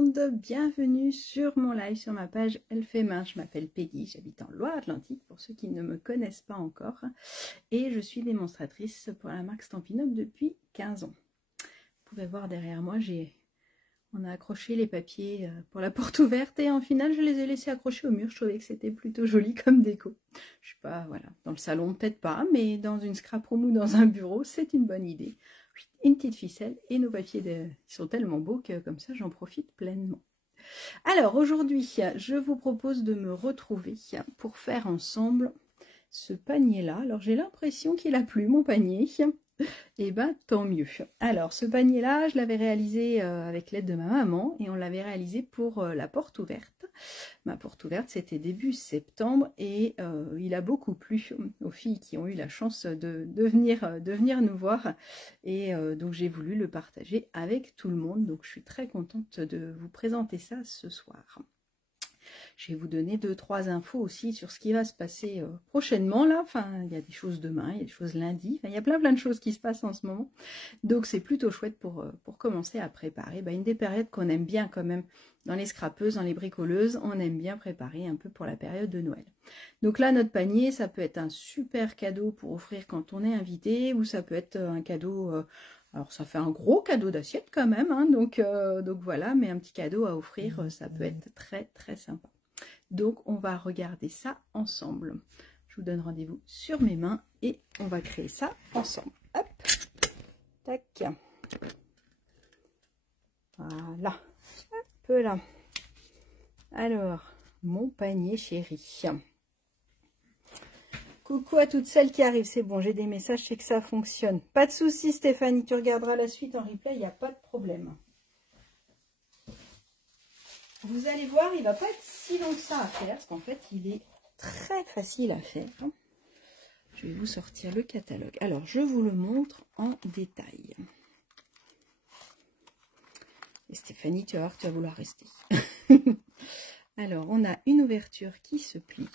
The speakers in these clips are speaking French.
monde, bienvenue sur mon live, sur ma page Elle fait main. Je m'appelle Peggy, j'habite en Loire-Atlantique pour ceux qui ne me connaissent pas encore et je suis démonstratrice pour la marque Stampin' Up depuis 15 ans. Vous pouvez voir derrière moi, on a accroché les papiers pour la porte ouverte et en final je les ai laissés accrocher au mur. Je trouvais que c'était plutôt joli comme déco. Je sais pas, voilà, dans le salon peut-être pas, mais dans une scrap room ou dans un bureau, c'est une bonne idée. Une petite ficelle et nos papiers ils sont tellement beaux que comme ça j'en profite pleinement. Alors aujourd'hui je vous propose de me retrouver pour faire ensemble ce panier là. Alors j'ai l'impression qu'il a plu mon panier, et ben tant mieux. Alors ce panier là je l'avais réalisé avec l'aide de ma maman et on l'avait réalisé pour la porte ouverte. Ma porte ouverte c'était début septembre et il a beaucoup plu aux filles qui ont eu la chance de venir nous voir et donc j'ai voulu le partager avec tout le monde. Donc je suis très contente de vous présenter ça ce soir. Je vais vous donner 2-3 infos aussi sur ce qui va se passer prochainement là. Enfin, il y a des choses demain, il y a des choses lundi. Enfin, il y a plein de choses qui se passent en ce moment. Donc c'est plutôt chouette pour commencer à préparer une des périodes qu'on aime bien quand même dans les scrapeuses, dans les bricoleuses. On aime bien préparer un peu pour la période de Noël. Donc là, notre panier, ça peut être un super cadeau pour offrir quand on est invité ou ça peut être un cadeau... alors ça fait un gros cadeau d'assiette quand même, hein, donc voilà, mais un petit cadeau à offrir, ça peut être très sympa. Donc on va regarder ça ensemble. Je vous donne rendez-vous sur mes mains et on va créer ça ensemble. Hop, tac. Voilà, hop là. Alors, mon panier chéri. Coucou à toutes celles qui arrivent, c'est bon, j'ai des messages, c'est que ça fonctionne. Pas de souci Stéphanie, tu regarderas la suite en replay, il n'y a pas de problème. Vous allez voir, il ne va pas être si long que ça à faire, parce qu'en fait, il est très facile à faire. Je vais vous sortir le catalogue. Alors, je vous le montre en détail. Et Stéphanie, tu vas voir, tu vas vouloir rester. Alors, on a une ouverture qui se plie.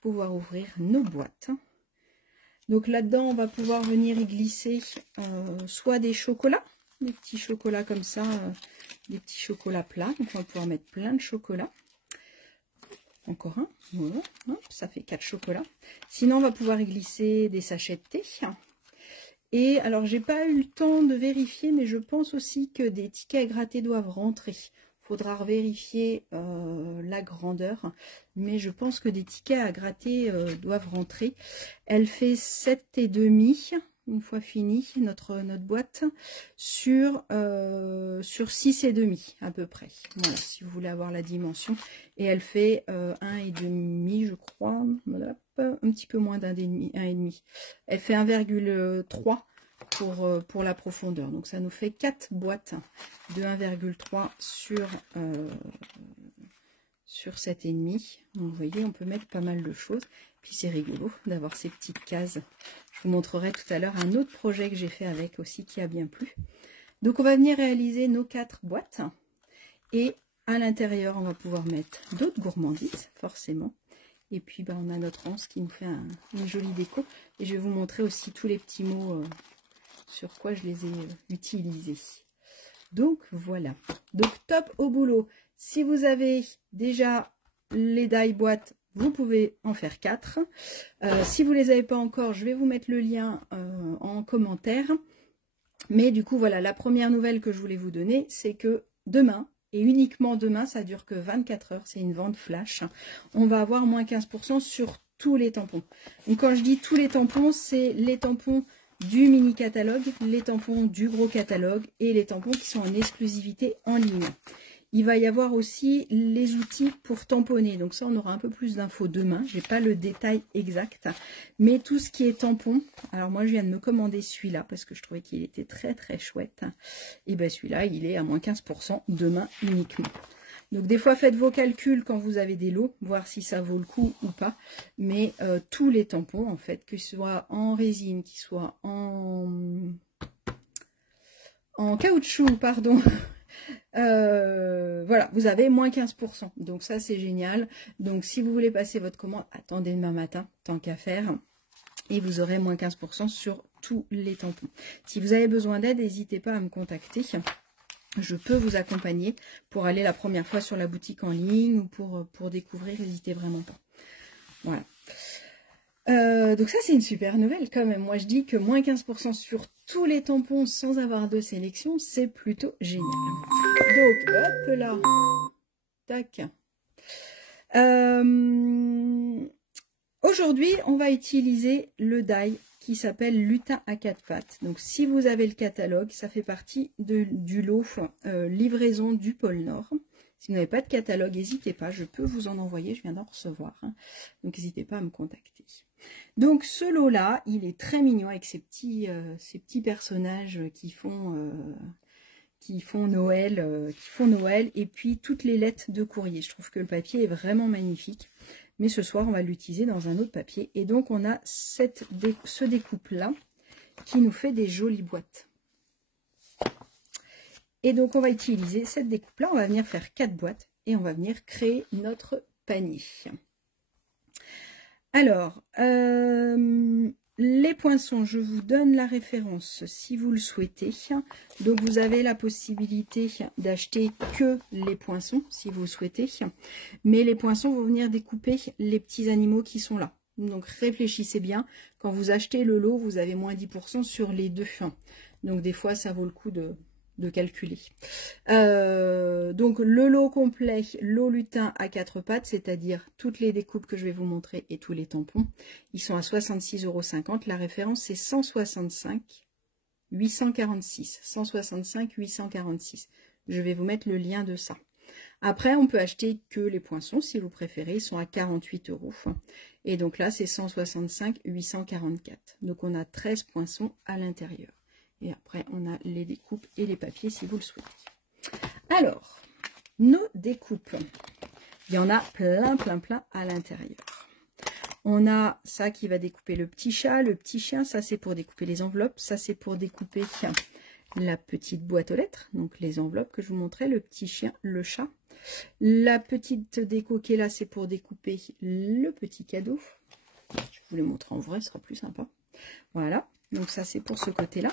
Pouvoir ouvrir nos boîtes. Donc là-dedans, on va pouvoir venir y glisser soit des chocolats, des petits chocolats comme ça, des petits chocolats plats. Donc on va pouvoir mettre plein de chocolats. Encore un, voilà, hop, ça fait 4 chocolats. Sinon, on va pouvoir y glisser des sachets de thé. Et alors, j'ai pas eu le temps de vérifier, mais je pense aussi que des tickets à gratter doivent rentrer. Faudra vérifier la grandeur, mais je pense que des tickets à gratter doivent rentrer. Elle fait 7,5 une fois fini notre boîte sur 6,5 à peu près. Voilà, si vous voulez avoir la dimension. Et elle fait 1,5 je crois, un petit peu moins d'1,5. Elle fait 1,3 pour la profondeur. Donc ça nous fait 4 boîtes de 1,3 sur 7,5. Donc vous voyez, on peut mettre pas mal de choses. Puis c'est rigolo d'avoir ces petites cases. Je vous montrerai tout à l'heure un autre projet que j'ai fait avec aussi qui a bien plu. Donc on va venir réaliser nos 4 boîtes. Et à l'intérieur, on va pouvoir mettre d'autres gourmandises, forcément. Et puis on a notre anse qui nous fait une jolie déco. Et je vais vous montrer aussi tous les petits mots sur quoi je les ai utilisés. Donc voilà, donc top au boulot. Si vous avez déjà les die boîtes, vous pouvez en faire 4. Si vous les avez pas encore, je vais vous mettre le lien en commentaire. Mais du coup voilà, la première nouvelle que je voulais vous donner, c'est que demain, et uniquement demain, ça dure que 24 heures, c'est une vente flash, on va avoir moins 15% sur tous les tampons. Donc quand je dis tous les tampons, c'est les tampons du mini catalogue, les tampons du gros catalogue et les tampons qui sont en exclusivité en ligne. Il va y avoir aussi les outils pour tamponner. Donc ça, on aura un peu plus d'infos demain. Je n'ai pas le détail exact. Mais tout ce qui est tampon, alors moi, je viens de me commander celui-là parce que je trouvais qu'il était très chouette. Et bien celui-là, il est à moins 15% demain uniquement. Donc des fois, faites vos calculs quand vous avez des lots, voir si ça vaut le coup ou pas. Mais tous les tampons, en fait, que ce soit en résine, qu'ils soient en caoutchouc, pardon. Voilà, vous avez moins 15%. Donc ça, c'est génial. Donc si vous voulez passer votre commande, attendez demain matin, tant qu'à faire. Et vous aurez moins 15% sur tous les tampons. Si vous avez besoin d'aide, n'hésitez pas à me contacter. je peux vous accompagner pour aller la première fois sur la boutique en ligne ou pour découvrir, n'hésitez vraiment pas. Voilà. Donc ça, c'est une super nouvelle quand même. Moi, je dis que moins 15% sur tous les tampons sans avoir de sélection, c'est plutôt génial. Donc, hop là. Tac. Aujourd'hui, on va utiliser le die qui s'appelle lutin à 4 pattes. Donc, si vous avez le catalogue, ça fait partie du lot livraison du pôle Nord. Si vous n'avez pas de catalogue, n'hésitez pas, je peux vous en envoyer, je viens d'en recevoir. Hein. Donc, n'hésitez pas à me contacter. Donc, ce lot-là, il est très mignon avec ces petits personnages qui font Noël, et puis toutes les lettres de courrier. Je trouve que le papier est vraiment magnifique. Mais ce soir, on va l'utiliser dans un autre papier. Et donc, on a ce découpe-là qui nous fait des jolies boîtes. Et donc, on va utiliser cette découpe-là. On va venir faire 4 boîtes et on va venir créer notre panier. Alors, les poinçons, je vous donne la référence si vous le souhaitez. Donc, vous avez la possibilité d'acheter que les poinçons si vous le souhaitez. Mais les poinçons vont venir découper les petits animaux qui sont là. Donc, réfléchissez bien. Quand vous achetez le lot, vous avez moins 10% sur les deux. Donc, des fois, ça vaut le coup de calculer. Donc le lot complet, lot lutin à 4 pattes, c'est-à-dire toutes les découpes que je vais vous montrer et tous les tampons, ils sont à 66,50 €. La référence c'est 165 846. 165 846. Je vais vous mettre le lien de ça. Après, on peut acheter que les poinçons si vous préférez, ils sont à 48 €. Et donc là, c'est 165 844. Donc on a 13 poinçons à l'intérieur. Et après, on a les découpes et les papiers si vous le souhaitez. Alors, nos découpes. Il y en a plein à l'intérieur. On a ça qui va découper le petit chat, le petit chien. Ça, c'est pour découper les enveloppes. Ça, c'est pour découper la petite boîte aux lettres. Donc, les enveloppes que je vous montrais, le petit chien, le chat. La petite déco qui est là, c'est pour découper le petit cadeau. Je vous les montre en vrai, ce sera plus sympa. Voilà. Donc ça, c'est pour ce côté-là.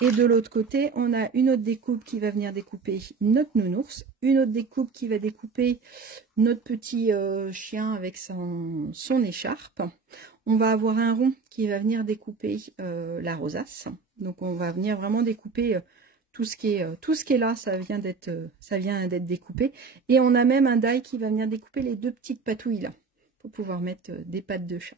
Et de l'autre côté, on a une autre découpe qui va venir découper notre nounours. Une autre découpe qui va découper notre petit chien avec son écharpe. On va avoir un rond qui va venir découper la rosace. Donc on va venir vraiment découper tout ce qui est là, ça vient d'être découpé. Et on a même un die qui va venir découper les deux petites patouilles là, pour pouvoir mettre des pattes de chat.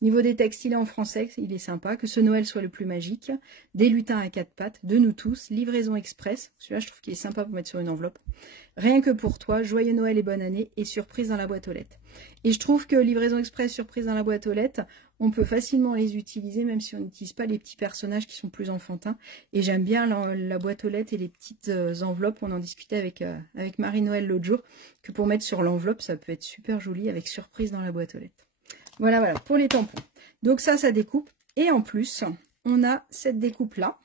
Au niveau des textiles en français, il est sympa. Que ce Noël soit le plus magique. Des lutins à 4 pattes, de nous tous. Livraison express. Celui-là, je trouve qu'il est sympa pour mettre sur une enveloppe. Rien que pour toi. Joyeux Noël et bonne année. Et surprise dans la boîte aux lettres. Et je trouve que livraison express, surprise dans la boîte aux lettres, on peut facilement les utiliser, même si on n'utilise pas les petits personnages qui sont plus enfantins. Et j'aime bien la boîte aux lettres et les petites enveloppes. On en discutait avec Marie-Noël l'autre jour. Que pour mettre sur l'enveloppe, ça peut être super joli avec surprise dans la boîte aux lettres. Voilà, pour les tampons. Donc ça découpe. Et en plus, on a cette découpe-là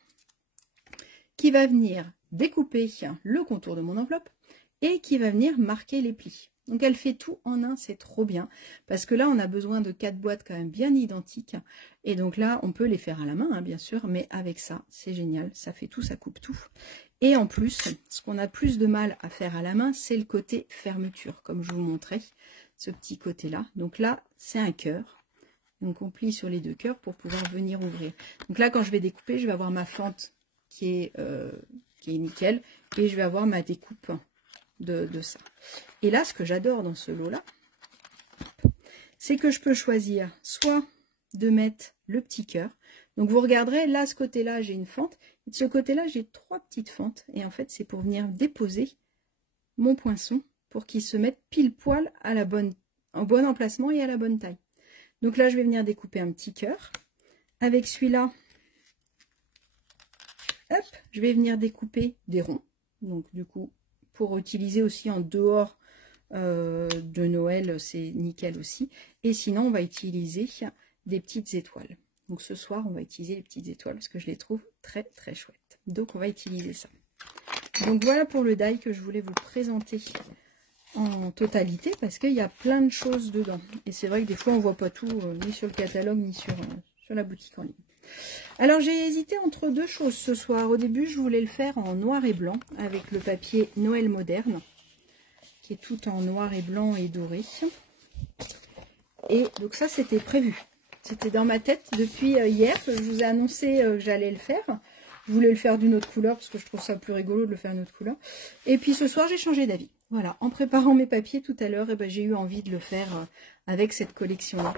qui va venir découper le contour de mon enveloppe et qui va venir marquer les plis. Donc elle fait tout en un, c'est trop bien. Parce que là, on a besoin de 4 boîtes quand même bien identiques. Et donc là, on peut les faire à la main, hein, bien sûr. Mais avec ça, c'est génial. Ça fait tout, ça coupe tout. Et en plus, ce qu'on a plus de mal à faire à la main, c'est le côté fermeture, comme je vous montrais. Ce petit côté-là. Donc là, c'est un cœur. Donc on plie sur les deux cœurs pour pouvoir venir ouvrir. Donc là, quand je vais découper, je vais avoir ma fente qui est nickel. Et je vais avoir ma découpe de ça. Et là, ce que j'adore dans ce lot-là, c'est que je peux choisir soit de mettre le petit cœur. Donc vous regarderez, là, ce côté-là, j'ai une fente. Et de ce côté-là, j'ai 3 petites fentes. Et en fait, c'est pour venir déposer mon poinçon pour qu'il se mette pile poil à en bon emplacement et à la bonne taille. Donc là, je vais venir découper un petit cœur. Avec celui-là, hop, je vais venir découper des ronds. Donc du coup, pour utiliser aussi en dehors de Noël, c'est nickel aussi. Et sinon, on va utiliser des petites étoiles. Donc ce soir, on va utiliser les petites étoiles parce que je les trouve très chouettes. Donc on va utiliser ça. Donc voilà pour le die que je voulais vous présenter en totalité parce qu'il y a plein de choses dedans. Et c'est vrai que des fois, on ne voit pas tout, ni sur le catalogue, ni sur la boutique en ligne. Alors j'ai hésité entre deux choses ce soir. Au début je voulais le faire en noir et blanc avec le papier Noël moderne qui est tout en noir et blanc et doré. Et donc ça c'était prévu. C'était dans ma tête depuis hier que je vous ai annoncé que j'allais le faire. Je voulais le faire d'une autre couleur parce que je trouve ça plus rigolo de le faire d'une autre couleur. Et puis ce soir j'ai changé d'avis. Voilà, en préparant mes papiers tout à l'heure, j'ai eu envie de le faire avec cette collection-là.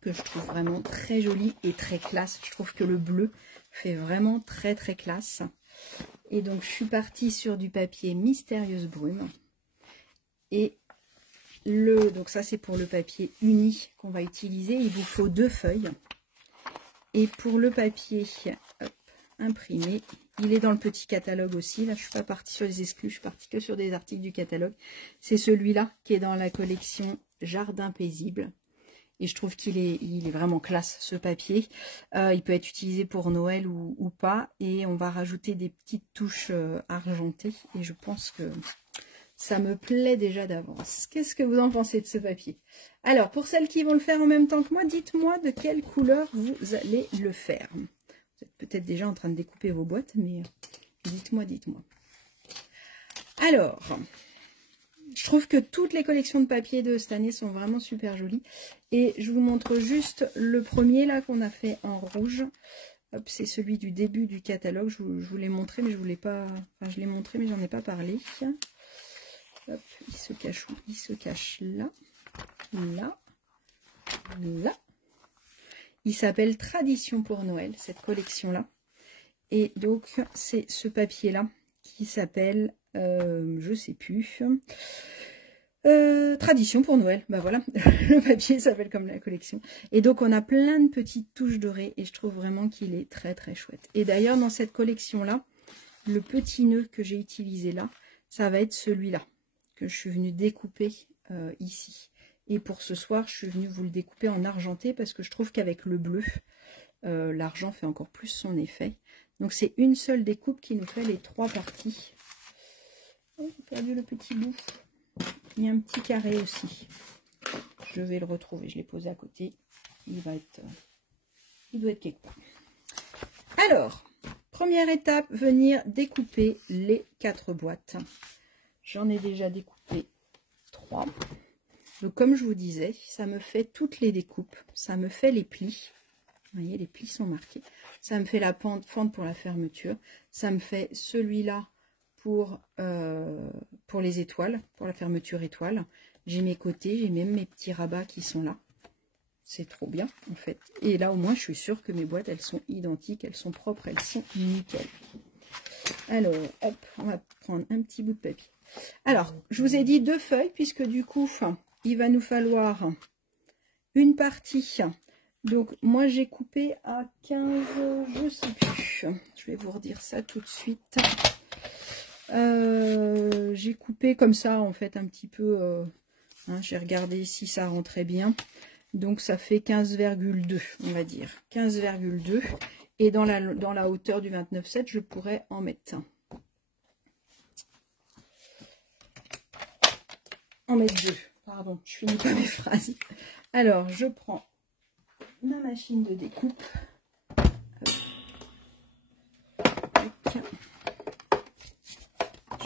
Que je trouve vraiment très jolie et très classe. Je trouve que le bleu fait vraiment très très classe. Et donc je suis partie sur du papier Mystérieuse Brume. Et donc ça c'est pour le papier uni qu'on va utiliser. Il vous faut 2 feuilles. Et pour le papier imprimé, il est dans le petit catalogue aussi. Là je suis pas partie sur les exclus, je suis partie que sur des articles du catalogue. C'est celui-là qui est dans la collection Jardin Paisible. Et je trouve qu'il est vraiment classe, ce papier. Il peut être utilisé pour Noël ou pas. Et on va rajouter des petites touches argentées. Et je pense que ça me plaît déjà d'avance. Qu'est-ce que vous en pensez de ce papier? Alors, pour celles qui vont le faire en même temps que moi, dites-moi de quelle couleur vous allez le faire. Vous êtes peut-être déjà en train de découper vos boîtes, mais dites-moi, dites-moi. Alors... je trouve que toutes les collections de papier de cette année sont vraiment super jolies. Et je vous montre juste le premier là qu'on a fait en rouge. C'est celui du début du catalogue. Je vous l'ai montré, mais je voulais pas. Enfin, je l'ai montré, mais j'en ai pas parlé. Hop, il se cache où? Il se cache là, là, là. Il s'appelle Tradition pour Noël, cette collection-là. Et donc, c'est ce papier-là qui s'appelle, je sais plus, Tradition pour Noël. Bah voilà, le papier s'appelle comme la collection. Et donc, on a plein de petites touches dorées et je trouve vraiment qu'il est très très chouette. Et d'ailleurs, dans cette collection-là, le petit nœud que j'ai utilisé là, ça va être celui-là que je suis venue découper ici. Et pour ce soir, je suis venue vous le découper en argenté parce que je trouve qu'avec le bleu, l'argent fait encore plus son effet. Donc c'est une seule découpe qui nous fait les 3 parties. Oh, j'ai perdu le petit bout. Il y a un petit carré aussi. Je vais le retrouver, je l'ai posé à côté. Il doit être quelque part. Alors, première étape, venir découper les 4 boîtes. J'en ai déjà découpé 3. Donc comme je vous disais, ça me fait toutes les découpes. Ça me fait les plis. Vous voyez, les plis sont marqués. Ça me fait la fente pour la fermeture. Ça me fait celui-là pour les étoiles, pour la fermeture étoile. J'ai mes côtés, j'ai même mes petits rabats qui sont là. C'est trop bien, en fait. Et là, au moins, je suis sûre que mes boîtes, elles sont identiques, elles sont propres, elles sont nickel. Alors, hop, on va prendre un petit bout de papier. Alors, je vous ai dit 2 feuilles, puisque du coup, il va nous falloir une partie. Donc, moi, j'ai coupé à 15, je sais plus. Je vais vous redire ça tout de suite. J'ai coupé comme ça, en fait, un petit peu. J'ai regardé si ça rentrait bien. Donc, ça fait 15,2, on va dire. 15,2. Et dans la hauteur du 29,7, je pourrais en mettre un. En mettre 2. Pardon, je finis pas mes phrases. Alors, je prends ma machine de découpe.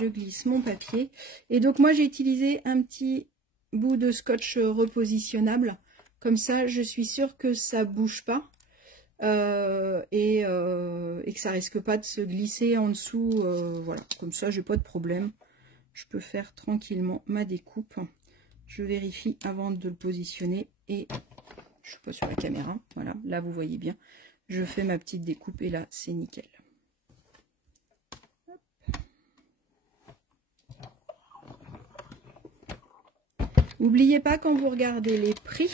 Je glisse mon papier. Et donc, moi, j'ai utilisé un petit bout de scotch repositionnable. Comme ça, je suis sûre que ça bouge pas. Et que ça risque pas de se glisser en dessous. Voilà, comme ça, j'ai pas de problème. Je peux faire tranquillement ma découpe. Je vérifie avant de le positionner et je suis pas sur la caméra. Voilà, là vous voyez bien. Je fais ma petite découpe et là c'est nickel. N'oubliez pas quand vous regardez les prix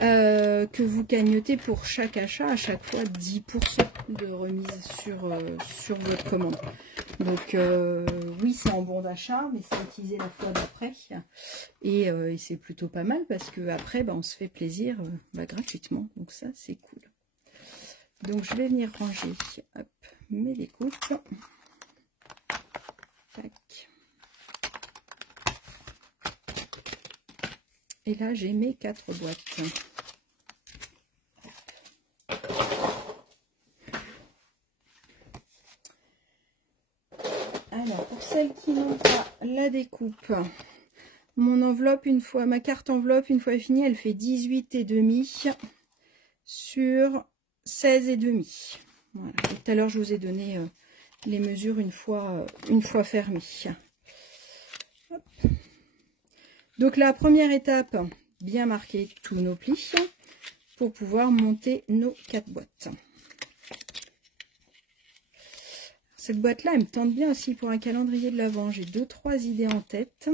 que vous cagnotez pour chaque achat à chaque fois 10% de remise sur votre commande. Donc oui, c'est en bon d'achat, mais c'est utilisé la fois d'après. Et c'est plutôt pas mal parce qu'après, on se fait plaisir gratuitement. Donc ça, c'est cool. Donc je vais venir ranger mes découpes. Tac. Et là, j'ai mes 4 boîtes. celles qui n'ont pas la découpe, mon enveloppe, ma carte enveloppe, une fois finie, elle fait 18,5 sur 16,5. Voilà. Et tout à l'heure, je vous ai donné les mesures une fois fermées. Hop. Donc la première étape, bien marquer tous nos plis pour pouvoir monter nos 4 boîtes. Cette boîte-là, elle me tente bien aussi pour un calendrier de l'Avent. J'ai 2-3 idées en tête.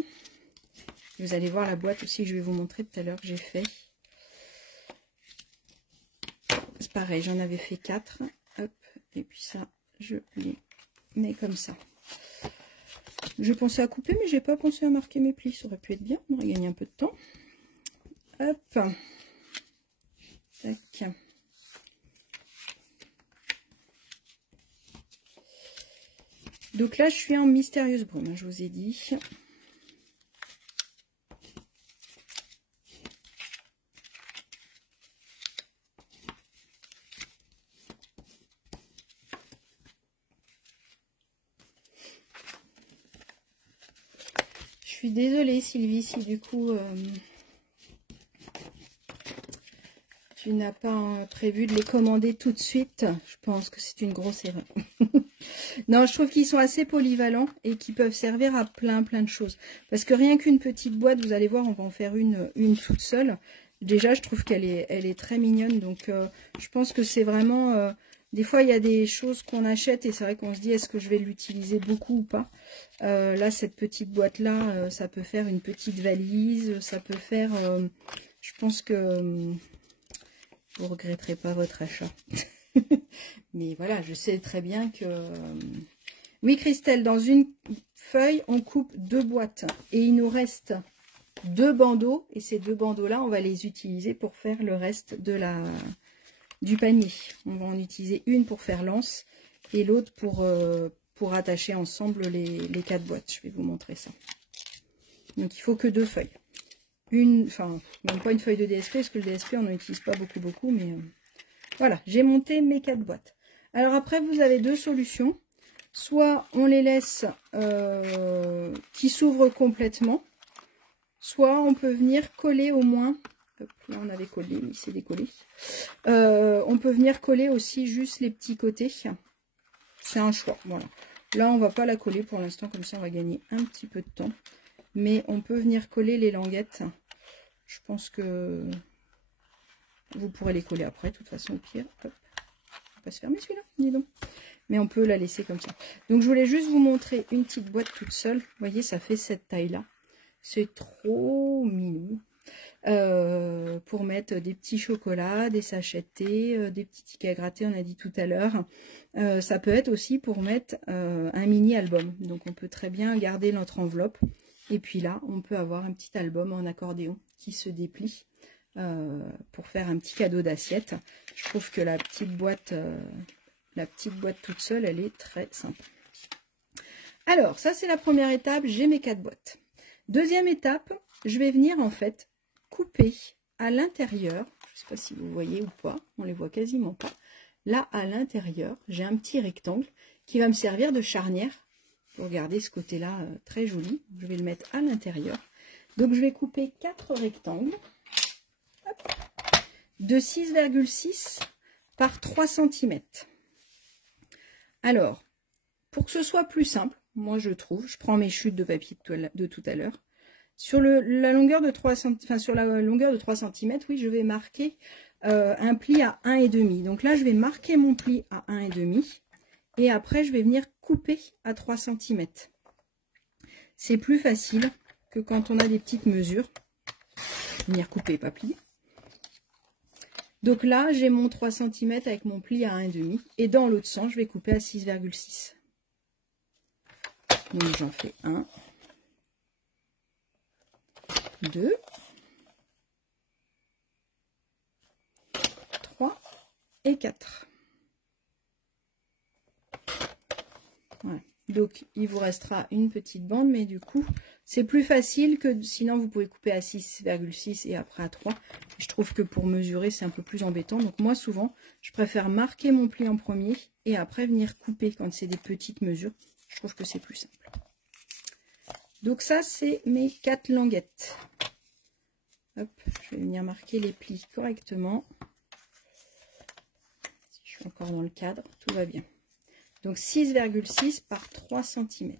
Vous allez voir la boîte aussi que je vais vous montrer tout à l'heure que j'ai fait. C'est pareil, j'en avais fait 4. Hop, et puis ça, je les mets comme ça. Je pensais à couper, mais j'ai pas pensé à marquer mes plis. Ça aurait pu être bien, on aurait gagné un peu de temps. Hop. Tac. Donc là, je suis en mystérieuse brume, hein, je vous ai dit. Je suis désolée Sylvie si du coup tu n'as pas prévu de les commander tout de suite. Je pense que c'est une grosse erreur. Non, je trouve qu'ils sont assez polyvalents et qu'ils peuvent servir à plein de choses. Parce que rien qu'une petite boîte, vous allez voir, on va en faire une toute seule. Déjà, je trouve qu'elle est très mignonne. Donc, je pense que c'est vraiment... des fois, il y a des choses qu'on achète et c'est vrai qu'on se dit, est-ce que je vais l'utiliser beaucoup ou pas? Là, cette petite boîte-là, ça peut faire une petite valise. Ça peut faire... je pense que vous ne regretterez pas votre achat. Mais voilà, je sais très bien que... Oui, Christelle, dans une feuille, on coupe 2 boîtes. Et il nous reste 2 bandeaux. Et ces 2 bandeaux-là, on va les utiliser pour faire le reste du panier. On va en utiliser une pour faire l'anse et l'autre pour attacher ensemble les 4 boîtes. Je vais vous montrer ça. Donc, il faut que 2 feuilles. Enfin, même pas une feuille de DSP, parce que le DSP, on n'en utilise pas beaucoup, mais... Voilà, j'ai monté mes 4 boîtes. Alors après, vous avez 2 solutions. Soit on les laisse qui s'ouvrent complètement, soit on peut venir coller au moins... Hop, là, on avait collé, mais c'est décollé. On peut venir coller aussi juste les petits côtés. C'est un choix, voilà. Là, on va pas la coller pour l'instant, comme ça, on va gagner un petit peu de temps. Mais on peut venir coller les languettes. Je pense que... Vous pourrez les coller après, de toute façon, au pire. Hop. On va pas se fermer celui-là, dis donc. Mais on peut la laisser comme ça. Donc, je voulais juste vous montrer une petite boîte toute seule. Vous voyez, ça fait cette taille-là. C'est trop mignon. Pour mettre des petits chocolats, des sachets de thé, des petits tickets à gratter, on a dit tout à l'heure. Ça peut être aussi pour mettre un mini-album. Donc, on peut très bien garder notre enveloppe. Et puis là, on peut avoir un petit album en accordéon qui se déplie. Pour faire un petit cadeau d'assiette. Je trouve que la petite boîte toute seule, elle est très sympa. Alors, ça c'est la première étape, j'ai mes 4 boîtes. Deuxième étape, je vais venir en fait couper à l'intérieur, je ne sais pas si vous voyez ou pas, on les voit quasiment pas. Là, à l'intérieur, j'ai un petit rectangle qui va me servir de charnière pour garder ce côté-là très joli. Je vais le mettre à l'intérieur. Donc, je vais couper 4 rectangles. De 6,6 par 3 cm. Alors, pour que ce soit plus simple, moi je trouve, je prends mes chutes de papier de tout à l'heure. Sur la longueur de 3 cm, oui, je vais marquer un pli à 1,5. Donc là, je vais marquer mon pli à 1,5 et après, je vais venir couper à 3 cm. C'est plus facile que quand on a des petites mesures. Venir couper, pas plier. Donc là, j'ai mon 3 cm avec mon pli à 1,5. Et dans l'autre sens, je vais couper à 6,6. Donc j'en fais 1, 2, 3 et 4. Voilà. Donc il vous restera une petite bande, mais du coup, c'est plus facile que sinon vous pouvez couper à 6,6 et après à 3. Je trouve que pour mesurer, c'est un peu plus embêtant. Donc moi, souvent, je préfère marquer mon pli en premier et après venir couper quand c'est des petites mesures. Je trouve que c'est plus simple. Donc ça, c'est mes 4 languettes. Hop, je vais venir marquer les plis correctement. Si je suis encore dans le cadre, tout va bien. Donc 6,6 par 3 cm.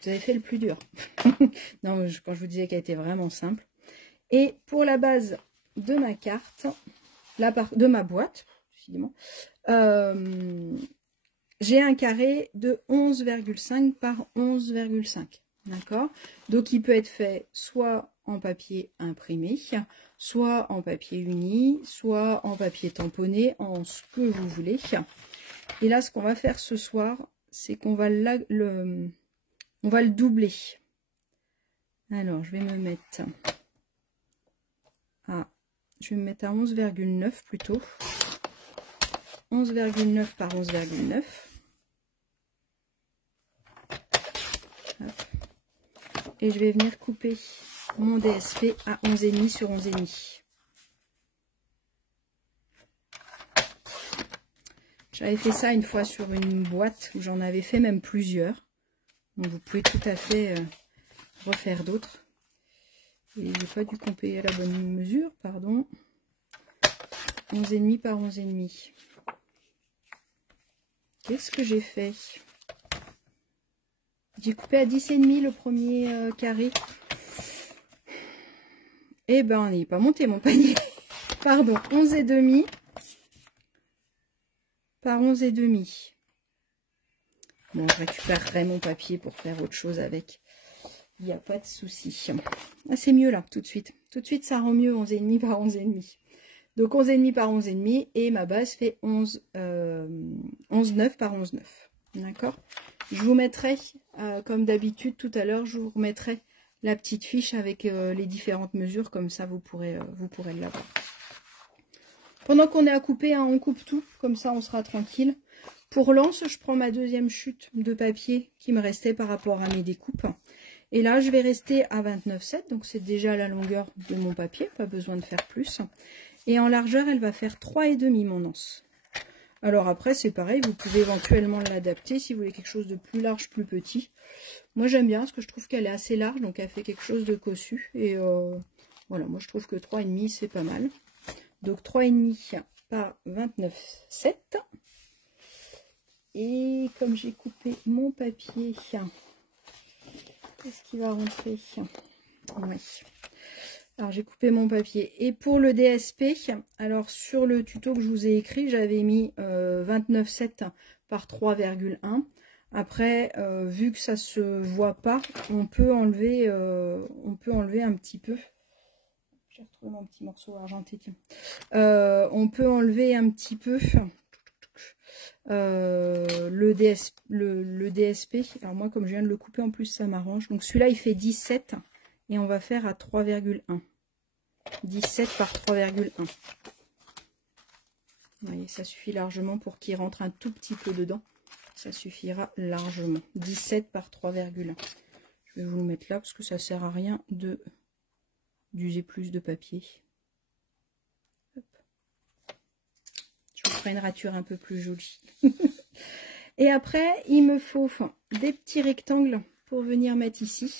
Vous avez fait le plus dur. Non, quand je vous disais qu'elle était vraiment simple. Et pour la base de ma carte, de ma boîte, décidément, j'ai un carré de 11,5 par 11,5. D'accord? Donc il peut être fait soit en papier imprimé, soit en papier uni, soit en papier tamponné, en ce que vous voulez. Et là, ce qu'on va faire ce soir, c'est qu'on va le doubler. Alors, je vais me mettre à 11,9 plutôt. 11,9 par 11,9. Et je vais venir couper mon DSP à 11,5 sur 11,5. J'avais fait ça une fois sur une boîte où j'en avais fait même plusieurs. Donc vous pouvez tout à fait refaire d'autres. Et j'ai pas dû couper à la bonne mesure, pardon. 11,5 par 11,5. Qu'est-ce que j'ai fait? J'ai coupé à 10,5 le premier carré. Eh ben, on n'est pas monté mon panier. Pardon, 11,5 par 11,5. Bon, je récupérerai mon papier pour faire autre chose avec. Il n'y a pas de souci. Ah, c'est mieux là, tout de suite. Tout de suite, ça rend mieux 11,5 par 11,5. Donc 11,5 par 11,5 et ma base fait 11,9 par 11,9. D'accord? Je vous mettrai, comme d'habitude, tout à l'heure, je vous remettrai la petite fiche avec les différentes mesures. Comme ça, vous pourrez l'avoir. Pendant qu'on est à couper, hein, on coupe tout. Comme ça, on sera tranquille. Pour l'anse, je prends ma deuxième chute de papier qui me restait par rapport à mes découpes. Et là, je vais rester à 29,7. Donc, c'est déjà la longueur de mon papier. Pas besoin de faire plus. Et en largeur, elle va faire 3,5 mon anse. Alors après, c'est pareil, vous pouvez éventuellement l'adapter si vous voulez quelque chose de plus large, plus petit. Moi, j'aime bien parce que je trouve qu'elle est assez large, donc elle fait quelque chose de cossu. Et voilà, moi, je trouve que 3,5, c'est pas mal. Donc 3,5 par 29,7. Et comme j'ai coupé mon papier, qu'est-ce qui va rentrer? Oui. Alors j'ai coupé mon papier. Et pour le DSP, alors sur le tuto que je vous ai écrit, j'avais mis 29,7 par 3,1. Après, vu que ça se voit pas, on peut enlever un petit peu. J'ai retrouvé mon petit morceau argenté. Tiens. On peut enlever un petit peu le DSP. Alors moi, comme je viens de le couper, en plus ça m'arrange. Donc celui-là, il fait 17. Et on va faire à 3,1. 17 par 3,1. Vous voyez, ça suffit largement pour qu'il rentre un tout petit peu dedans. Ça suffira largement. 17 par 3,1. Je vais vous le mettre là parce que ça ne sert à rien d'user plus de papier. Hop. Je vous ferai une rature un peu plus jolie. Et après, il me faut des petits rectangles pour venir mettre ici.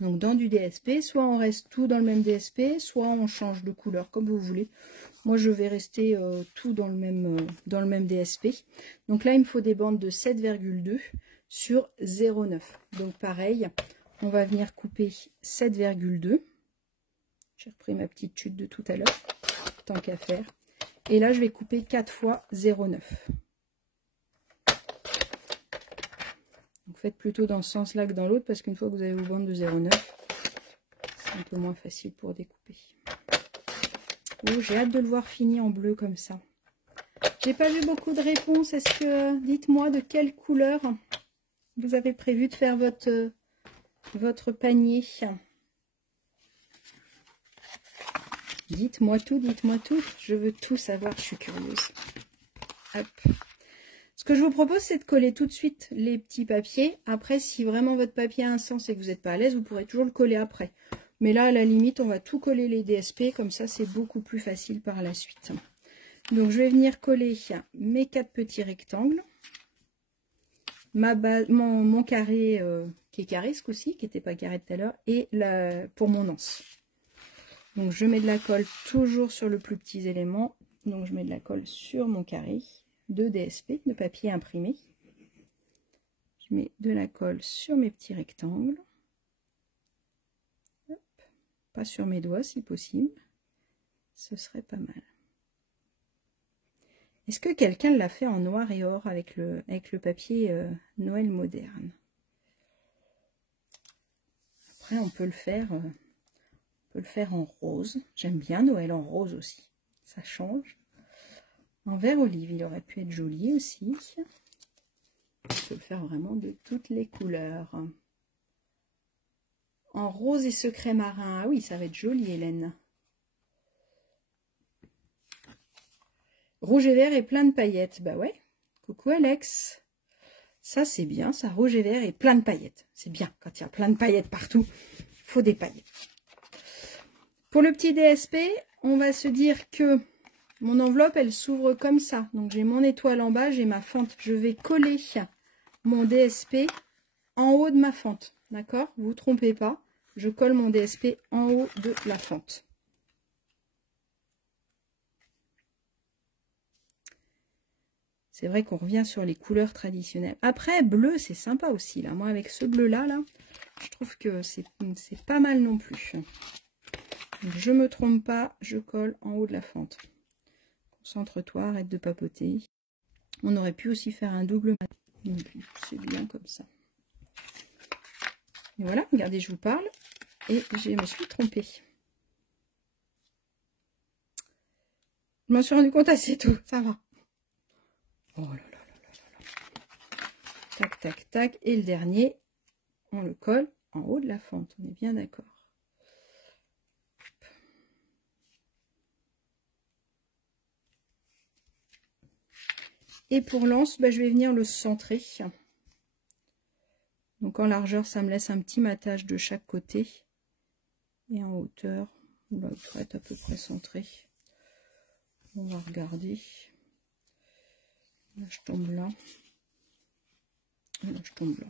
Donc dans du DSP, soit on reste tout dans le même DSP, soit on change de couleur comme vous voulez. Moi je vais rester tout dans le même DSP. Donc là il me faut des bandes de 7,2 sur 0,9. Donc pareil, on va venir couper 7,2. J'ai repris ma petite chute de tout à l'heure, tant qu'à faire. Et là je vais couper 4 fois 0,9. Donc faites plutôt dans ce sens-là que dans l'autre, parce qu'une fois que vous avez vos bandes de 0,9, c'est un peu moins facile pour découper. Oh, j'ai hâte de le voir fini en bleu comme ça. J'ai pas vu beaucoup de réponses. Est-ce que, dites-moi de quelle couleur vous avez prévu de faire votre panier. Dites-moi tout, dites-moi tout. Je veux tout savoir, je suis curieuse. Hop. Ce que je vous propose, c'est de coller tout de suite les petits papiers. Après, si vraiment votre papier a un sens et que vous n'êtes pas à l'aise, vous pourrez toujours le coller après. Mais là, à la limite, on va tout coller les DSP. Comme ça, c'est beaucoup plus facile par la suite. Donc, je vais venir coller mes 4 petits rectangles. mon carré qui est carré ce coup-ci, qui n'était pas carré tout à l'heure, et pour mon anse. Donc je mets de la colle toujours sur le plus petit élément. Donc je mets de la colle sur mon carré de DSP, de papier imprimé. Je mets de la colle sur mes petits rectangles. Hop. Pas sur mes doigts si possible. Ce serait pas mal. Est-ce que quelqu'un l'a fait en noir et or avec le papier Noël moderne? Après on peut le faire en rose. J'aime bien Noël en rose aussi. Ça change. En vert olive, il aurait pu être joli aussi. On peut le faire vraiment de toutes les couleurs. En rose et secret marin. Ah oui, ça va être joli, Hélène. Rouge et vert et plein de paillettes. Bah ouais. Coucou Alex. Ça c'est bien, ça, rouge et vert et plein de paillettes. C'est bien, quand il y a plein de paillettes partout, il faut des paillettes. Pour le petit DSP, on va se dire que mon enveloppe, elle s'ouvre comme ça. Donc j'ai mon étoile en bas, j'ai ma fente. Je vais coller mon DSP en haut de ma fente. D'accord? Vous ne vous trompez pas. Je colle mon DSP en haut de la fente. C'est vrai qu'on revient sur les couleurs traditionnelles. Après, bleu, c'est sympa aussi. Là. Moi, avec ce bleu-là, je trouve que c'est pas mal non plus. Donc, je me trompe pas, je colle en haut de la fente. Concentre-toi, arrête de papoter. On aurait pu aussi faire un double mat. C'est bien comme ça. Et voilà, regardez, je vous parle. Et je me suis trompée. Je m'en suis rendu compte assez tôt, ça va. Oh là là là là là. Tac, tac, tac. Et le dernier, on le colle en haut de la fente. On est bien d'accord. Et pour l'anse, bah, je vais venir le centrer. Donc en largeur, ça me laisse un petit matage de chaque côté. Et en hauteur, là, il devrait être à peu près centré. On va regarder. Là, je tombe là. Là, je tombe là.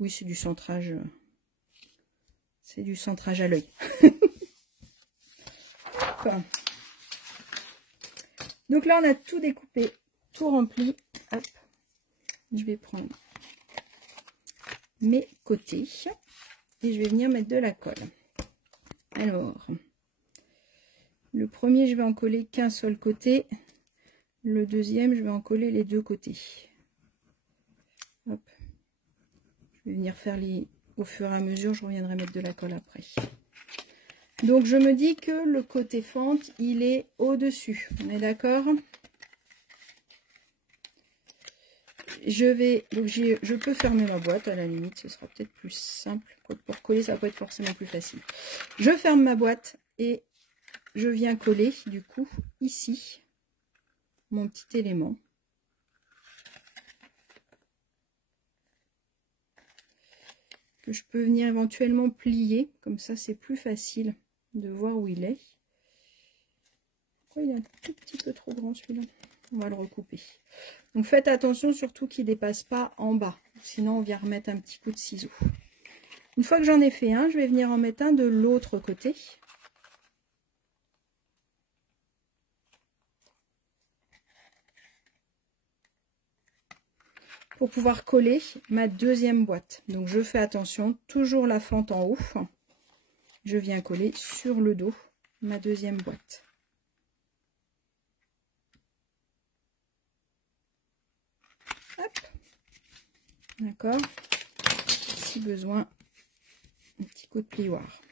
Oui, c'est du centrage. C'est du centrage à l'œil. Donc là, on a tout découpé, tout rempli. Hop. Je vais prendre mes côtés et je vais venir mettre de la colle. Alors, le premier, je vais en coller qu'un seul côté. Le deuxième, je vais en coller les deux côtés. Hop. Je vais venir faire au fur et à mesure, je reviendrai mettre de la colle après. Donc, je me dis que le côté fente, il est au-dessus. On est d'accord? Je peux fermer ma boîte, à la limite, ce sera peut-être plus simple. Pour coller, ça va pas être forcément plus facile. Je ferme ma boîte et je viens coller, du coup, ici, mon petit élément. Que je peux venir éventuellement plier, comme ça c'est plus facile de voir où il est. Pourquoi il est un tout petit peu trop grand celui-là? On va le recouper. Donc faites attention surtout qu'il ne dépasse pas en bas, sinon on vient remettre un petit coup de ciseau. Une fois que j'en ai fait un, je vais venir en mettre un de l'autre côté. Pour pouvoir coller ma deuxième boîte. Donc je fais attention, toujours la fente en haut. Je viens coller sur le dos ma deuxième boîte. Hop. D'accord. Si besoin, un petit coup de plioir.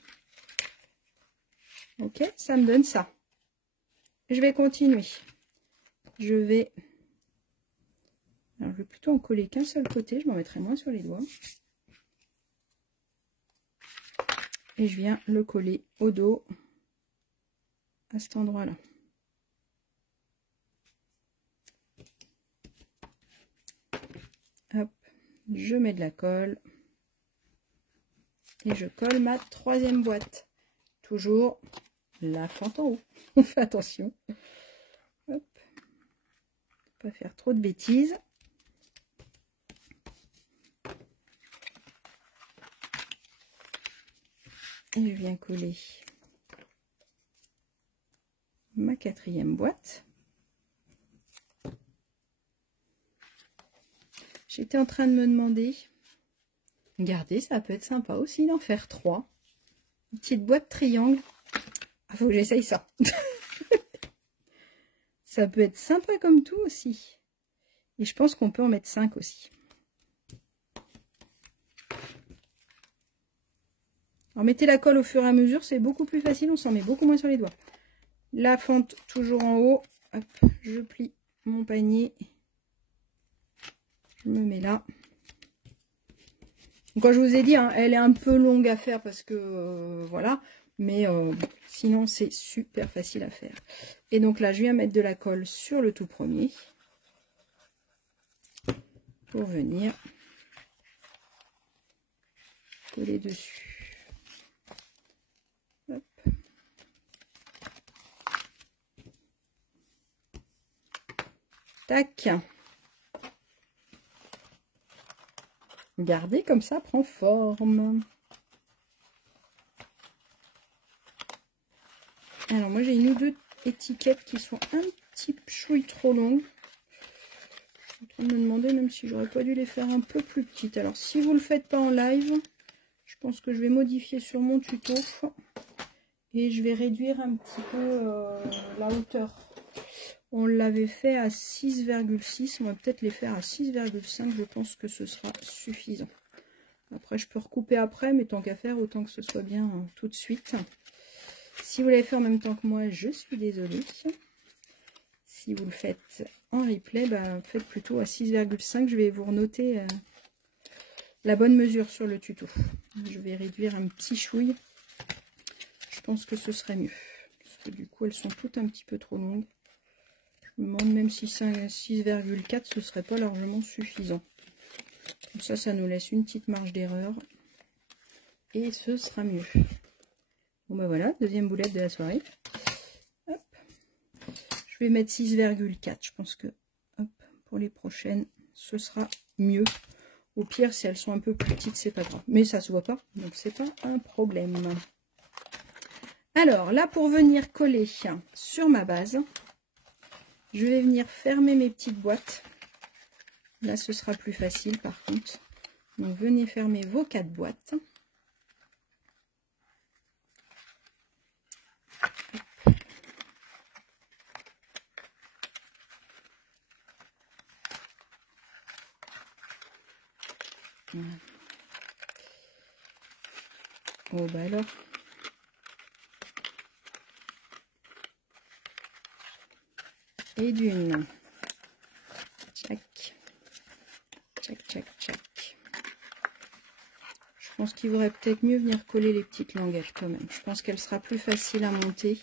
Ok, ça me donne ça. Je vais continuer. Alors, je vais plutôt en coller qu'un seul côté, je m'en mettrai moins sur les doigts. Et je viens le coller au dos, à cet endroit-là. Hop, je mets de la colle. Et je colle ma troisième boîte. Toujours la fente en haut. On fait attention. Hop. Pas faire trop de bêtises. Et je viens coller ma 4e boîte. J'étais en train de me demander, regardez, ça peut être sympa aussi d'en faire 3. Une petite boîte triangle. Ah, faut que j'essaye ça. Ça peut être sympa comme tout aussi. Et je pense qu'on peut en mettre 5 aussi. Alors mettez la colle au fur et à mesure, c'est beaucoup plus facile, on s'en met beaucoup moins sur les doigts. La fente toujours en haut. Hop, je plie mon panier. Je me mets là. Donc, quand je vous ai dit, hein, elle est un peu longue à faire parce que voilà. Mais sinon, c'est super facile à faire. Et donc là, je viens mettre de la colle sur le tout premier. Pour venir coller dessus. Hop. Tac. Regardez comme ça prend forme. Alors moi j'ai une ou deux étiquettes qui sont un petit chouille trop longues. Je suis en train de me demander même si j'aurais pas dû les faire un peu plus petites. Alors si vous le faites pas en live, je pense que je vais modifier sur mon tuto et je vais réduire un petit peu la hauteur. On l'avait fait à 6,6, on va peut-être les faire à 6,5, je pense que ce sera suffisant. Après je peux recouper après, mais tant qu'à faire, autant que ce soit bien tout de suite. Si vous l'avez fait en même temps que moi, je suis désolée. Si vous le faites en replay, bah, faites plutôt à 6,5. Je vais vous renoter la bonne mesure sur le tuto. Je vais réduire un petit chouille. Je pense que ce serait mieux. Parce que du coup, elles sont toutes un petit peu trop longues. Je me demande même si 6,4, ce serait pas largement suffisant. Comme ça, ça nous laisse une petite marge d'erreur. Et ce sera mieux. Bon bah voilà, deuxième boulette de la soirée. Hop. Je vais mettre 6,4. Je pense que hop, pour les prochaines, ce sera mieux. Au pire, si elles sont un peu plus petites, c'est pas grave. Mais ça se voit pas, donc c'est pas un problème. Alors là, pour venir coller sur ma base, je vais venir fermer mes petites boîtes. Là, ce sera plus facile par contre. Donc venez fermer vos 4 boîtes. Voilà. Oh bah alors. Et d'une. Tchac. Tchac, tchac, tchac. Je pense qu'il vaudrait peut-être mieux venir coller les petites languettes quand même. Je pense qu'elle sera plus facile à monter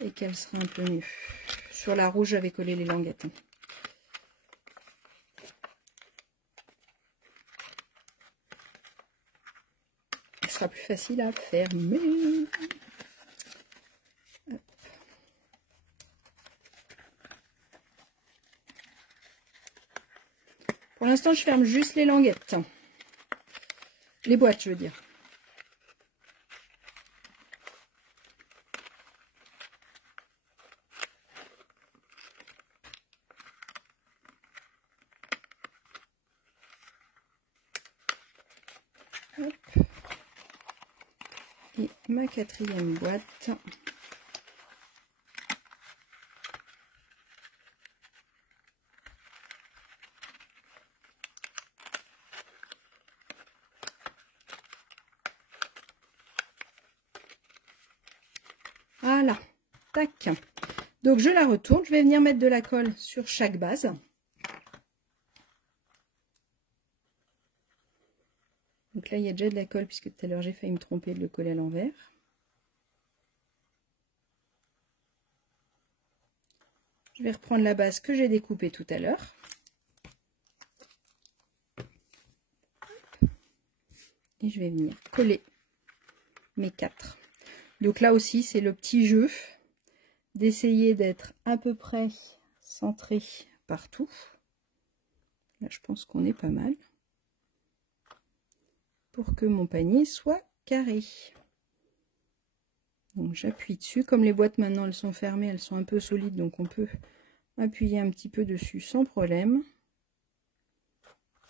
et qu'elle sera un peu mieux. Sur la rouge, j'avais collé les languettes. Elle sera plus facile à fermer. Hop. Pour l'instant, je ferme juste les languettes. Les boîtes, je veux dire. Hop. Et ma 4e boîte. Voilà, tac. Donc je la retourne, je vais venir mettre de la colle sur chaque base. Donc là, il y a déjà de la colle puisque tout à l'heure, j'ai failli me tromper de le coller à l'envers. Je vais reprendre la base que j'ai découpée tout à l'heure. Et je vais venir coller mes 4. Donc là aussi, c'est le petit jeu d'essayer d'être à peu près centré partout. Là, je pense qu'on est pas mal. Pour que mon panier soit carré. Donc j'appuie dessus. Comme les boîtes maintenant elles sont fermées, elles sont un peu solides, donc on peut appuyer un petit peu dessus sans problème.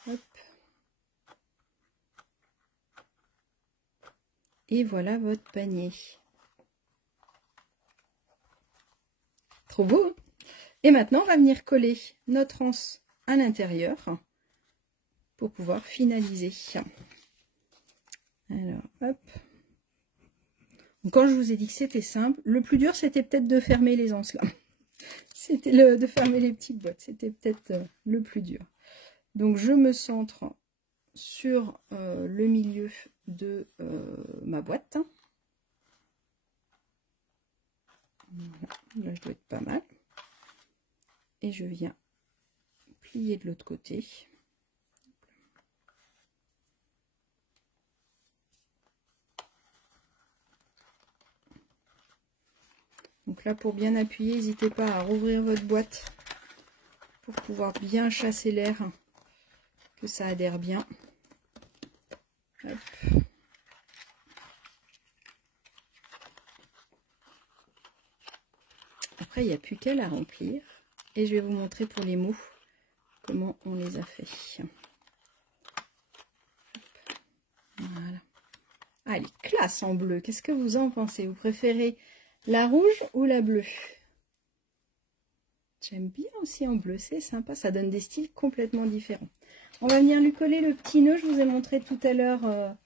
Hop. Et voilà votre panier. Trop beau, hein? Et maintenant on va venir coller notre anse à l'intérieur pour pouvoir finaliser. Alors hop. Donc, quand je vous ai dit que c'était simple, le plus dur c'était peut-être de fermer les anses là. C'était de fermer les petites boîtes, c'était peut-être le plus dur. Donc je me centre sur le milieu de ma boîte. Voilà. Là je dois être pas mal. Et je viens plier de l'autre côté. Donc là, pour bien appuyer, n'hésitez pas à rouvrir votre boîte pour pouvoir bien chasser l'air, que ça adhère bien. Hop. Après, il n'y a plus qu'à la remplir. Et je vais vous montrer pour les mots comment on les a fait. Voilà. Allez, classe en bleu. Qu'est-ce que vous en pensez? Vous préférez la rouge ou la bleue? J'aime bien aussi en bleu, c'est sympa, ça donne des styles complètement différents. On va venir lui coller le petit nœud. Je vous ai montré tout à l'heure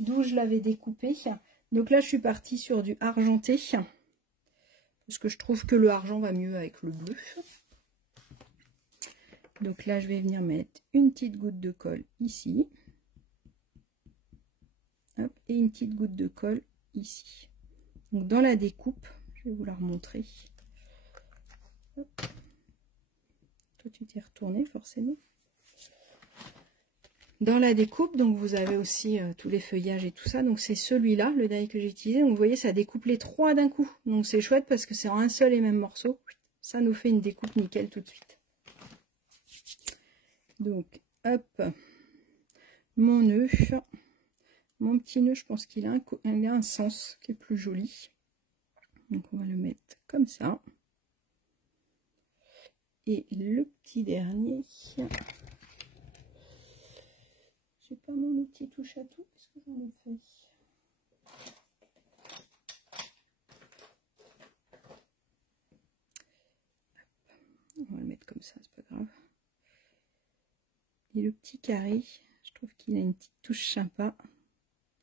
d'où je l'avais découpé. Donc là, je suis partie sur du argenté, parce que je trouve que le argent va mieux avec le bleu. Donc là, je vais venir mettre une petite goutte de colle ici. Hop, et une petite goutte de colle ici. Donc dans la découpe, je vais vous la remontrer. Hop. Toi, tu t'es retourné forcément. Dans la découpe, donc vous avez aussi tous les feuillages et tout ça. Donc c'est celui-là, le die que j'ai utilisé. Donc vous voyez, ça découpe les trois d'un coup. Donc c'est chouette parce que c'est en un seul et même morceau. Ça nous fait une découpe nickel tout de suite. Donc, hop, mon nœud, mon petit nœud, je pense qu'il a un sens qui est plus joli. Donc, on va le mettre comme ça. Et le petit dernier, j'ai pas mon outil touche à tout, qu'est-ce que j'en ai fait? On va le mettre comme ça, c'est pas grave. Et le petit carré, je trouve qu'il a une petite touche sympa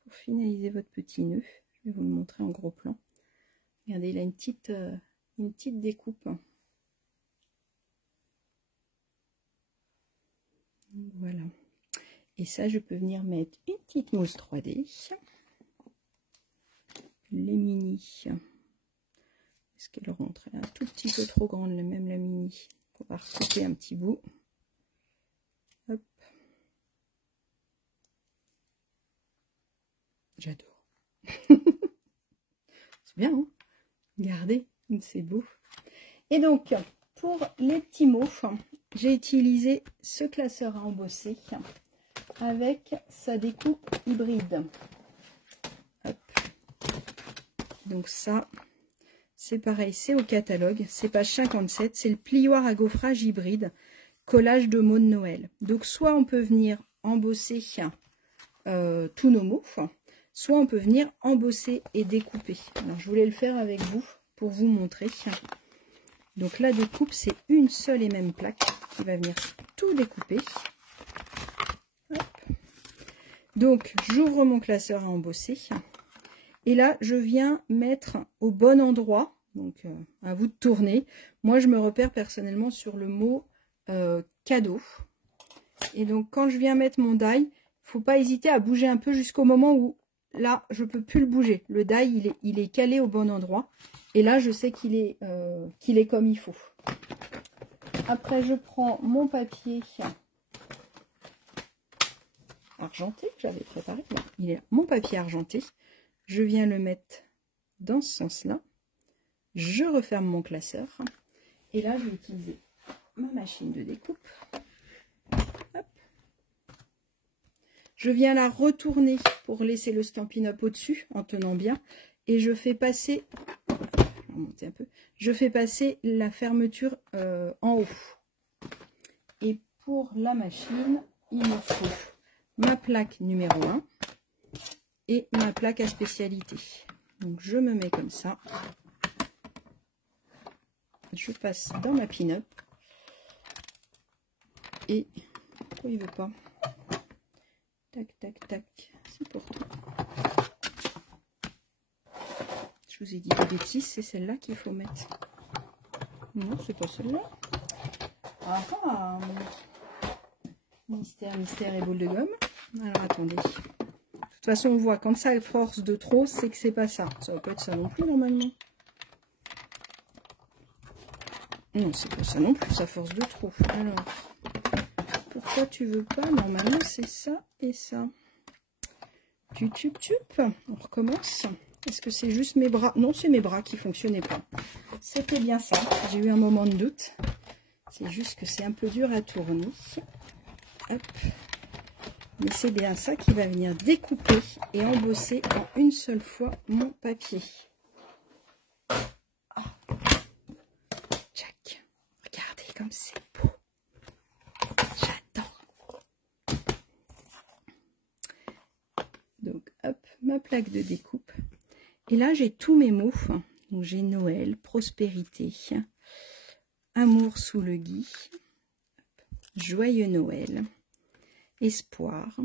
pour finaliser votre petit nœud. Je vais vous le montrer en gros plan. Regardez, il a une petite découpe. Voilà. Et ça, je peux venir mettre une petite mousse 3D. Les mini. Est-ce qu'elle rentre? Elle est un tout petit peu trop grande, même la mini. On va recouper un petit bout. Hop. J'adore. C'est bien, hein? Regardez, c'est beau. Et donc, pour les petits mots, j'ai utilisé ce classeur à embosser avec sa découpe hybride. Hop. Donc ça, c'est pareil, c'est au catalogue, c'est page 57, c'est le plioir à gaufrage hybride, collage de mots de Noël. Donc soit on peut venir embosser tous nos mots, soit on peut venir embosser et découper. Alors je voulais le faire avec vous pour vous montrer. Donc la découpe, c'est une seule et même plaque qui va venir tout découper. Hop. Donc j'ouvre mon classeur à embosser. Et là, je viens mettre au bon endroit. Donc à vous de tourner. Moi, je me repère personnellement sur le mot cadeau. Et donc quand je viens mettre mon die, il ne faut pas hésiter à bouger un peu jusqu'au moment où là, je ne peux plus le bouger. Le die, il est calé au bon endroit. Et là, je sais qu'il est comme il faut. Après, je prends mon papier argenté que j'avais préparé. Là, il est là, mon papier argenté. Je viens le mettre dans ce sens-là. Je referme mon classeur. Et là, je vais utiliser ma machine de découpe. Hop. Je viens la retourner pour laisser le Stampin' Up au-dessus, en tenant bien. Et je fais passer, je vais remonter un peu, je fais passer la fermeture en haut. Et pour la machine, il me faut ma plaque numéro 1 et ma plaque à spécialité. Donc je me mets comme ça. Je passe dans ma pin-up. Et pourquoi il veut pas? Tac, tac, tac. C'est pour tout. Je vous ai dit des bêtises, c'est celle-là qu'il faut mettre. Non, c'est pas celle-là. Ah ah. Mystère, mystère et boule de gomme. Alors attendez. De toute façon, on voit quand ça force de trop, c'est que c'est pas ça. Ça va pas être ça non plus normalement. Non, c'est pas ça non plus, ça force de trop. Alors, pourquoi tu veux pas? Normalement, c'est ça et ça. Tup, on recommence. Est-ce que c'est juste mes bras? Non, c'est mes bras qui fonctionnaient pas. C'était bien ça. J'ai eu un moment de doute. C'est juste que c'est un peu dur à tourner. Hop. Mais c'est bien ça qui va venir découper et embosser en une seule fois mon papier. Regardez comme c'est beau. J'adore. Donc, hop, ma plaque de découpe. Et là, j'ai tous mes mots. Donc, j'ai Noël, prospérité, amour sous le gui, joyeux Noël, espoir,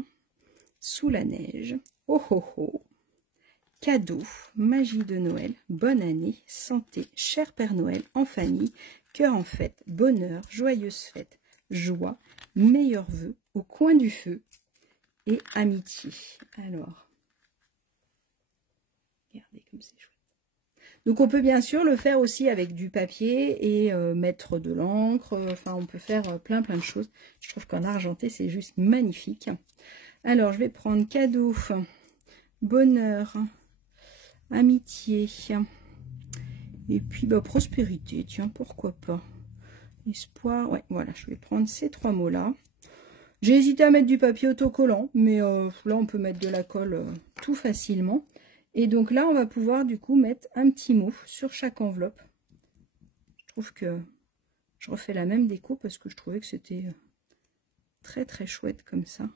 sous la neige, oh oh oh, cadeau, magie de Noël, bonne année, santé, cher Père Noël, en famille, cœur en fête, bonheur, joyeuse fête, joie, meilleurs vœux, au coin du feu et amitié. Alors, regardez comme c'est chouette. Donc on peut bien sûr le faire aussi avec du papier et mettre de l'encre. Enfin, on peut faire plein de choses. Je trouve qu'en argenté, c'est juste magnifique. Alors, je vais prendre cadeau, bonheur, amitié, et puis bah, prospérité. Tiens, pourquoi pas. Espoir, ouais, voilà, je vais prendre ces trois mots-là. J'ai hésité à mettre du papier autocollant, mais là, on peut mettre de la colle tout facilement. Et donc là, on va pouvoir du coup mettre un petit mot sur chaque enveloppe. Je trouve que je refais la même déco parce que je trouvais que c'était très très chouette comme ça.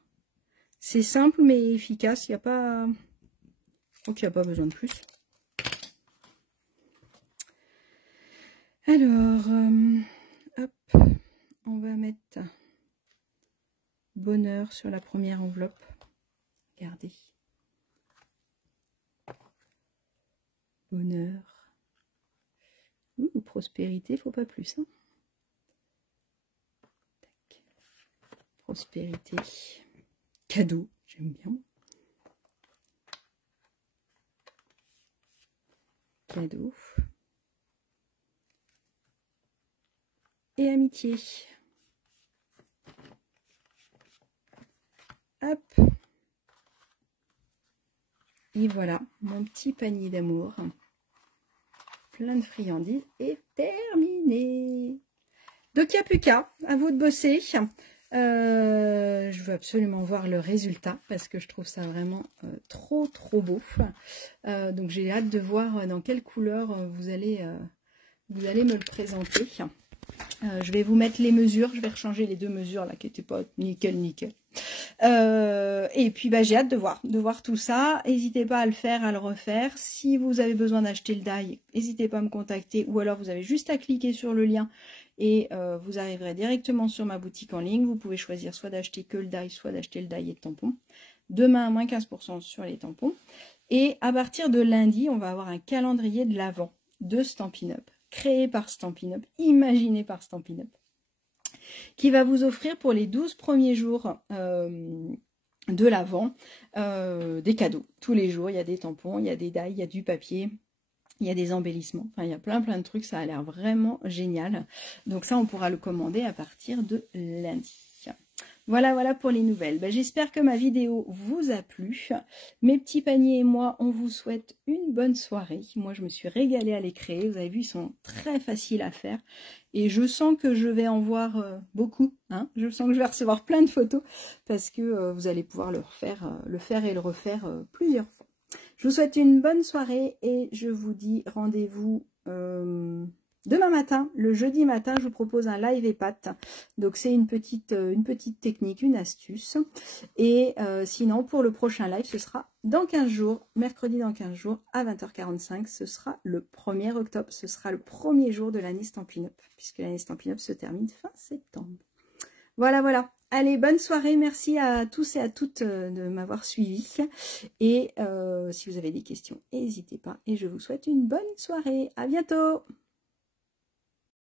C'est simple mais efficace. Il n'y a pas... Je crois qu'il n'y a pas besoin de plus. Alors, hop, on va mettre bonheur sur la première enveloppe. Regardez. Bonheur. Ouh, prospérité, faut pas plus. Hein. Tac. Prospérité. Cadeau, j'aime bien. Cadeau. Et amitié. Hop. Et voilà, mon petit panier d'amour. Plein de friandises est terminé. Donc il n'y a plus qu'à, à vous de bosser. Je veux absolument voir le résultat parce que je trouve ça vraiment trop beau. Donc j'ai hâte de voir dans quelle couleur vous allez me le présenter. Je vais vous mettre les mesures, je vais rechanger les deux mesures là qui n'étaient pas nickel. Et puis bah, j'ai hâte de voir tout ça. N'hésitez pas à le faire, à le refaire. Si vous avez besoin d'acheter le die, n'hésitez pas à me contacter ou alors vous avez juste à cliquer sur le lien et vous arriverez directement sur ma boutique en ligne. Vous pouvez choisir soit d'acheter que le die, soit d'acheter le die et le tampon. Demain, moins 15% sur les tampons. Et à partir de lundi, on va avoir un calendrier de l'Avent de Stampin' Up, créé par Stampin' Up, imaginé par Stampin' Up, qui va vous offrir pour les 12 premiers jours de l'Avent des cadeaux. Tous les jours, il y a des tampons, il y a des die, il y a du papier, il y a des embellissements. Enfin, il y a plein de trucs, ça a l'air vraiment génial. Donc ça, on pourra le commander à partir de lundi. Voilà pour les nouvelles. Ben, j'espère que ma vidéo vous a plu. Mes petits paniers et moi, on vous souhaite une bonne soirée. Moi, je me suis régalée à les créer. Vous avez vu, ils sont très faciles à faire. Et je sens que je vais en voir beaucoup. Hein. Je sens que je vais recevoir plein de photos parce que vous allez pouvoir le faire et le refaire plusieurs fois. Je vous souhaite une bonne soirée et je vous dis rendez-vous demain matin, le jeudi matin. Je vous propose un live EPAT. Donc c'est une petite technique, une astuce. Et sinon, pour le prochain live, ce sera dans 15 jours, mercredi dans 15 jours, à 20h45. Ce sera le 1er octobre. Ce sera le premier jour de l'année Stampin' Up, puisque l'année Stampin' Up se termine fin septembre. Voilà. Allez, bonne soirée. Merci à tous et à toutes de m'avoir suivi. Et si vous avez des questions, n'hésitez pas. Et je vous souhaite une bonne soirée. À bientôt.